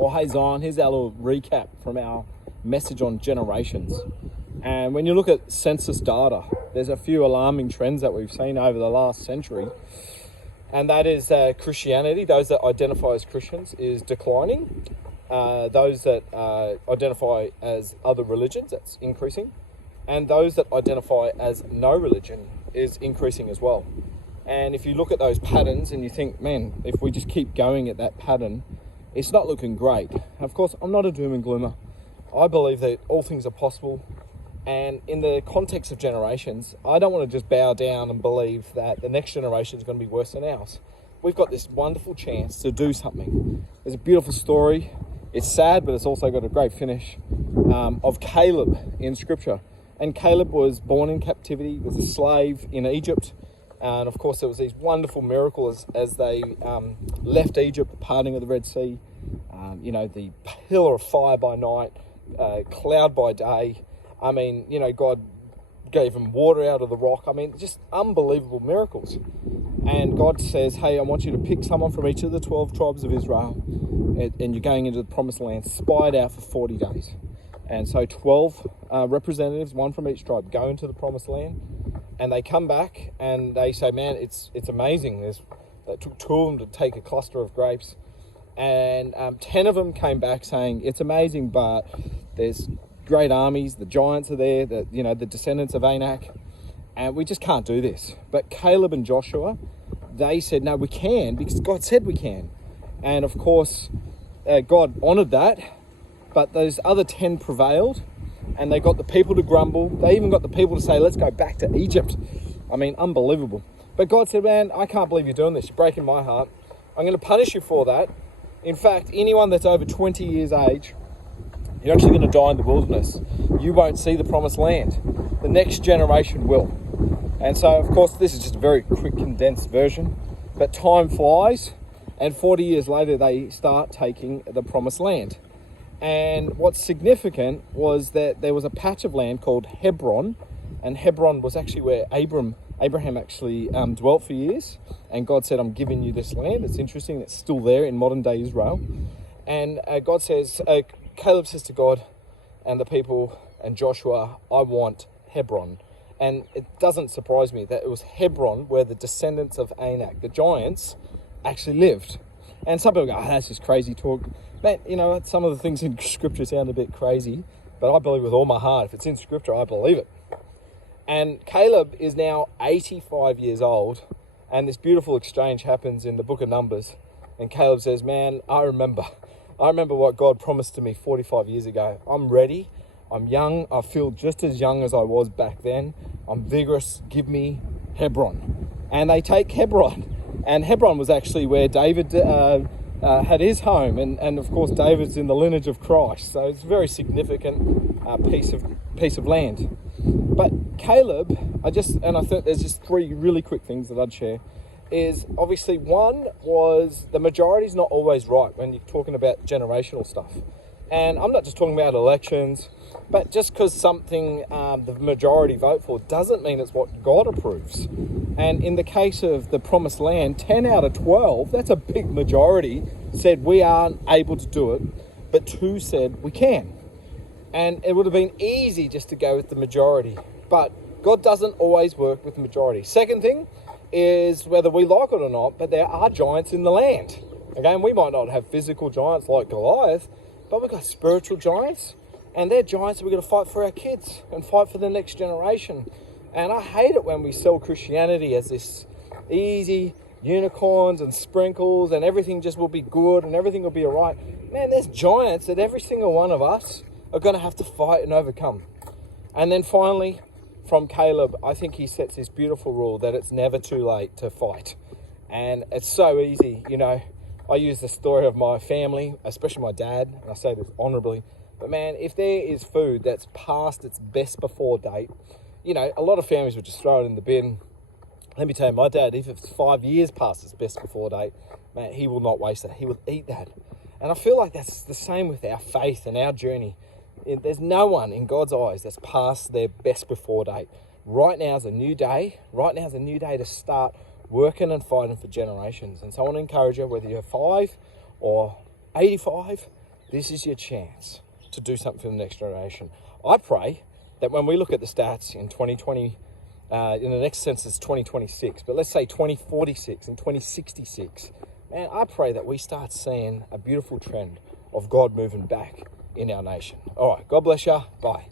Or hey Zion, here's our little recap from our message on generations. And when you look at census data, there's a few alarming trends that we've seen over the last century. And that is Christianity, those that identify as Christians, is declining. Those that identify as other religions, that's increasing. And those that identify as no religion is increasing as well. And if you look at those patterns and you think, man, if we just keep going at that pattern, it's not looking great. Of course, I'm not a doom and gloomer. I believe that all things are possible. And in the context of generations, I don't want to just bow down and believe that the next generation is going to be worse than ours. We've got this wonderful chance to do something. There's a beautiful story. It's sad, but it's also got a great finish of Caleb in Scripture. And Caleb was born in captivity, was a slave in Egypt. And of course, there was these wonderful miracles as they left Egypt, the parting of the Red Sea, the pillar of fire by night, cloud by day. I mean, God gave them water out of the rock. I mean, just unbelievable miracles. And God says, hey, I want you to pick someone from each of the 12 tribes of Israel, and you're going into the promised land, spy it out for 40 days. And so 12 representatives, one from each tribe, go into the promised land. And they come back and they say, man, it's amazing. It took 2 of them to take a cluster of grapes. And 10 of them came back saying, it's amazing, but there's great armies. The giants are there, the descendants of Anak. And we just can't do this. But Caleb and Joshua, they said, no, we can, because God said we can. And of course, God honored that. But those other 10 prevailed. And they got the people to grumble. They even got the people to say, let's go back to Egypt. I mean, unbelievable. But God said, man, I can't believe you're doing this. You're breaking my heart. I'm going to punish you for that. In fact, anyone that's over 20 years age, you're actually going to die in the wilderness. You won't see the promised land. The next generation will. And so, of course, this is just a very quick, condensed version. But time flies. And 40 years later, they start taking the promised land. And what's significant was that there was a patch of land called Hebron, and Hebron was actually where Abraham actually dwelt for years. And God said, I'm giving you this land. It's interesting, it's still there in modern day Israel. And God says, Caleb says to God and the people and Joshua, I want Hebron. And it doesn't surprise me that it was Hebron where the descendants of Anak, the giants, actually lived. And some people go, that's just crazy talk. Man, some of the things in Scripture sound a bit crazy, but I believe with all my heart, if it's in Scripture, I believe it. And Caleb is now 85 years old, and this beautiful exchange happens in the book of Numbers. And Caleb says, man, I remember what God promised to me 45 years ago. I'm ready. I'm young. I feel just as young as I was back then. I'm vigorous. Give me Hebron. And they take Hebron. And Hebron was actually where David had his home, and of course David's in the lineage of Christ, so it's a very significant piece of land. But Caleb, I think there's just 3 really quick things that I'd share. Is obviously one was the majority's not always right when you're talking about generational stuff, and I'm not just talking about elections, but just because something the majority vote for doesn't mean it's what God approves. And in the case of the promised land, 10 out of 12, that's a big majority, said we aren't able to do it, but 2 said we can. And it would have been easy just to go with the majority, but God doesn't always work with the majority. Second thing is whether we like it or not, but there are giants in the land. Again, we might not have physical giants like Goliath, but we've got spiritual giants, and they're giants that we're going to fight for our kids and fight for the next generation. And I hate it when we sell Christianity as this easy unicorns and sprinkles and everything just will be good and everything will be all right. Man, there's giants that every single one of us are going to have to fight and overcome. And then finally, from Caleb, I think he sets this beautiful rule that it's never too late to fight. And it's so easy, I use the story of my family, especially my dad, and I say this honorably, but man, if there is food that's past its best before date, a lot of families would just throw it in the bin. Let me tell you, my dad, if it's 5 years past its best before date, man, he will not waste it. He will eat that. And I feel like that's the same with our faith and our journey. There's no one in God's eyes that's past their best before date. Right now is a new day. Right now is a new day to start working and fighting for generations. And so I want to encourage you, whether you're 5 or 85, This is your chance to do something for the next generation. I pray that when we look at the stats in 2020, in the next census 2026, but let's say 2046 and 2066, man, I pray that we start seeing a beautiful trend of God moving back in our nation. All right, God bless you. Bye.